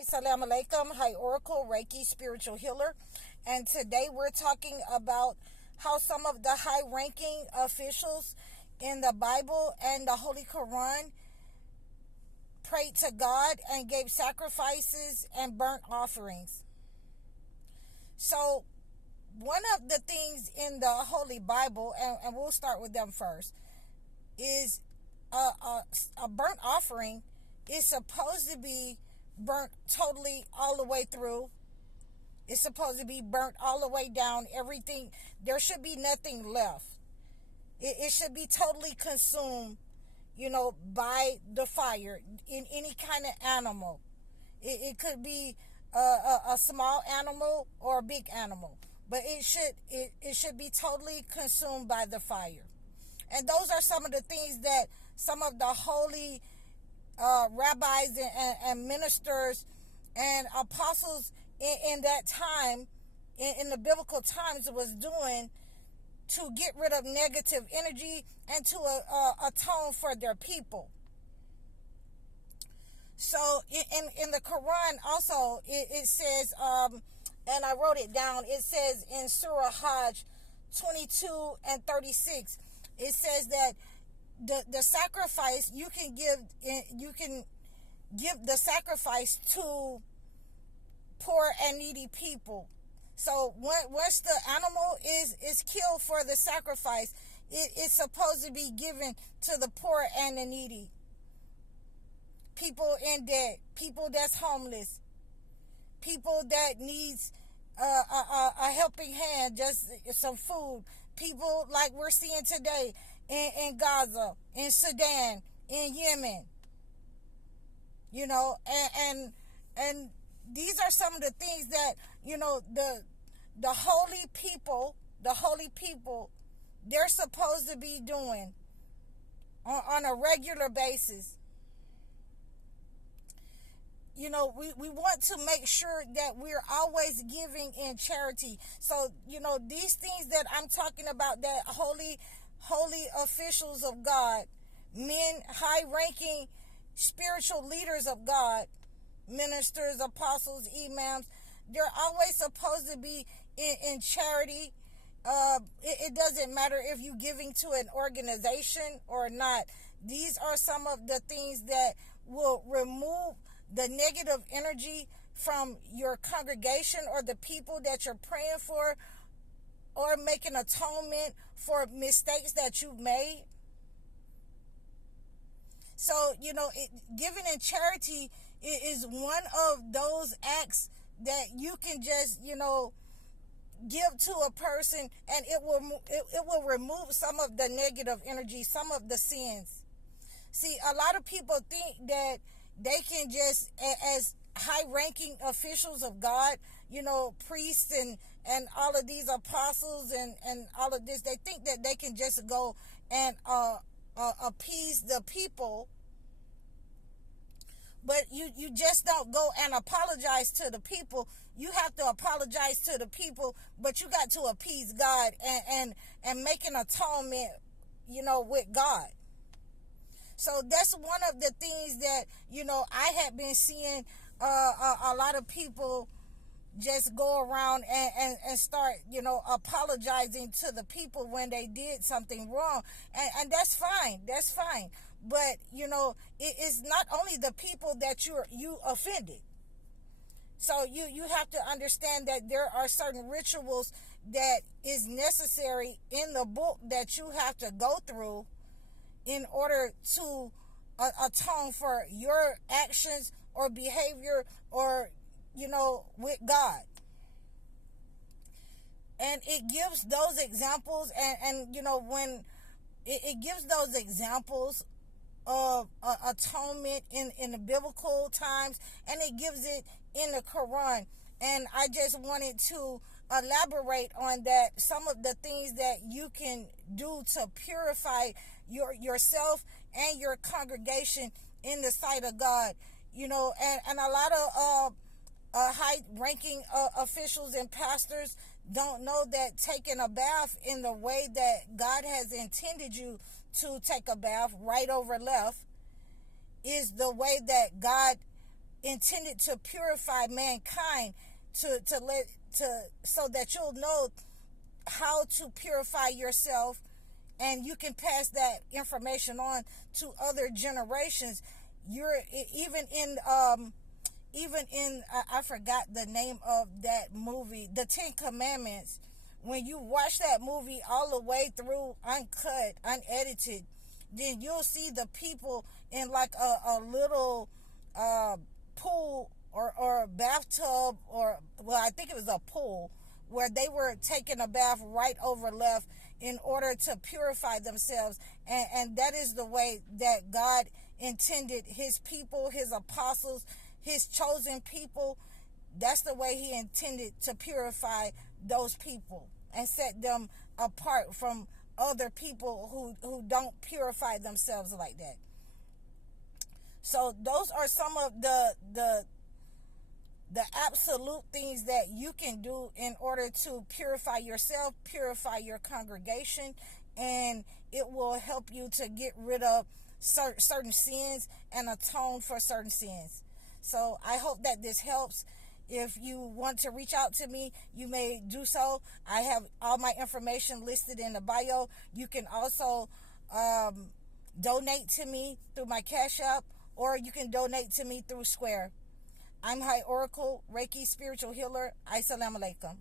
Hi, Salam Alaikum. Hi, Oracle, Reiki, Spiritual Healer. And today we're talking about how some of the high-ranking officials in the Bible and the Holy Quran prayed to God and gave sacrifices and burnt offerings. So, one of the things in the Holy Bible, and we'll start with them first, is a burnt offering is supposed to be burnt totally all the way through. It's supposed to be burnt all the way down. Everything, there should be nothing left. It should be totally consumed, by the fire in any kind of animal. It could be a small animal or a big animal, but it should be totally consumed by the fire. And those are some of the things that some of the holy rabbis and ministers and apostles in that time, in the biblical times, was doing to get rid of negative energy and to atone for their people. So in the Quran also, it says, and I wrote it down, it says in Surah Hajj 22 and 36, it says that the sacrifice you can give the sacrifice to poor and needy people. So once the animal is killed for the sacrifice, it's supposed to be given to the poor and the needy, people in debt, people that's homeless, people that needs a helping hand, just some food, people like we're seeing today in Gaza, in Sudan, in Yemen, and these are some of the things that, the holy people, they're supposed to be doing on a regular basis. We want to make sure that we're always giving in charity. So, these things that I'm talking about, that holy officials of God, men, high-ranking spiritual leaders of God, ministers, apostles, imams, they're always supposed to be in charity. It doesn't matter if you're giving to an organization or not. These are some of the things that will remove the negative energy from your congregation or the people that you're praying for, or making atonement for mistakes that you've made. So, giving in charity is one of those acts that you can just, give to a person, and it will remove some of the negative energy, some of the sins. See, a lot of people think that they can just, as high-ranking officials of God, priests and all of these apostles and all of this, they think that they can just go and appease the people. But you just don't go and apologize to the people. You have to apologize to the people, but you got to appease God and make an atonement, with God. So that's one of the things that, I had been seeing a lot of people just go around and start, apologizing to the people when they did something wrong. And that's fine. That's fine. But, it is not only the people that you offended. So you have to understand that there are certain rituals that is necessary in the book that you have to go through in order to atone for your actions or behavior, or, with God. And it gives those examples, and when it gives those examples of atonement in the biblical times, and it gives it in the Quran. And I just wanted to elaborate on that, some of the things that you can do to purify yourself and your congregation in the sight of God. And a lot of high-ranking officials and pastors don't know that taking a bath in the way that God has intended you to take a bath, right over left, is the way that God intended to purify mankind, so that you'll know how to purify yourself, and you can pass that information on to other generations. You're even in I forgot the name of that movie, The Ten Commandments. When you watch that movie all the way through, uncut, unedited, then you'll see the people in like a little pool or bathtub, or, well, I think it was a pool, where they were taking a bath right over left in order to purify themselves. And that is the way that God intended his people, his apostles, his chosen people. That's the way he intended to purify those people and set them apart from other people who don't purify themselves like that. So those are some of the absolute things that you can do in order to purify yourself, purify your congregation, and it will help you to get rid of certain sins and atone for certain sins. So I hope that this helps. If you want to reach out to me, you may do so. I have all my information listed in the bio. You can also donate to me through my Cash App, or you can donate to me through Square. I'm High Oracle, Reiki Spiritual Healer. Assalamu alaikum.